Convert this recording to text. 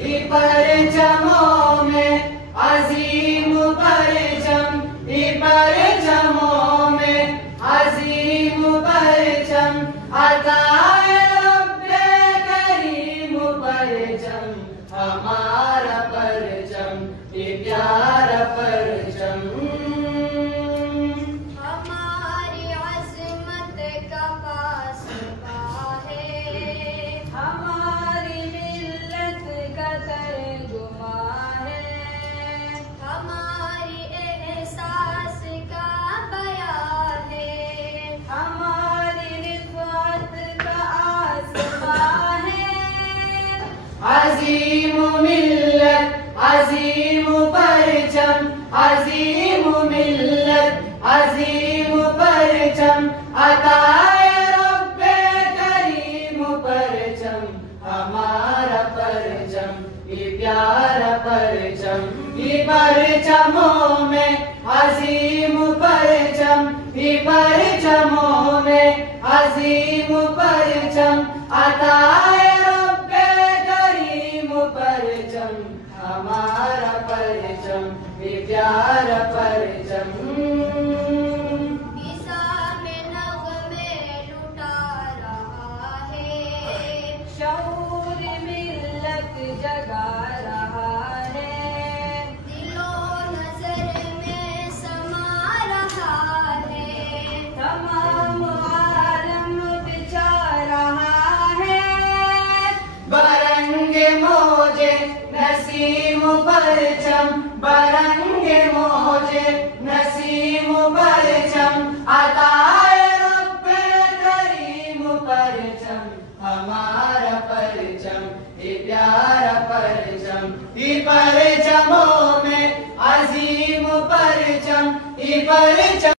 परचमों में अजीम परचम, परचमों में अजीम परचम, अताए रब्बे करीम परचम, हमारा परचम, ये प्यारा परचम। हमारी अज़मत का फासला है, हमारी मिल्लत का तर्जुमा है, हमारी एहसास का बयां है, हमारी रिफ़अत का आसमां है। अज़ीम मिल्लत अज़ीम परचम, अज़ीम मिल्लत अज़ीम परचम, अताए रब्बे करीम परचम, हमारा परचम, ये प्यारा परचम। ये परचमों में अज़ीम परचम, ये परचमों में अज़ीम परचम, अताए रब्बे करीम परचम, हमारा परचम, ये प्यारा परचम। फिज़ा में नग़मे लुटा रहा है, शऊर मिल्लत जगा रहा है, दिलो नज़र में समा रहा है, तमाम आलम बिछा रहा है। बरंगे मोजे नसीम परचम, बरंगे मोजे नसीम परचम, अताए रब्बे करीम परचम, हमारा परचम, ये प्यारा परचम। ये परचमों में अजीम परचम, ये परचम।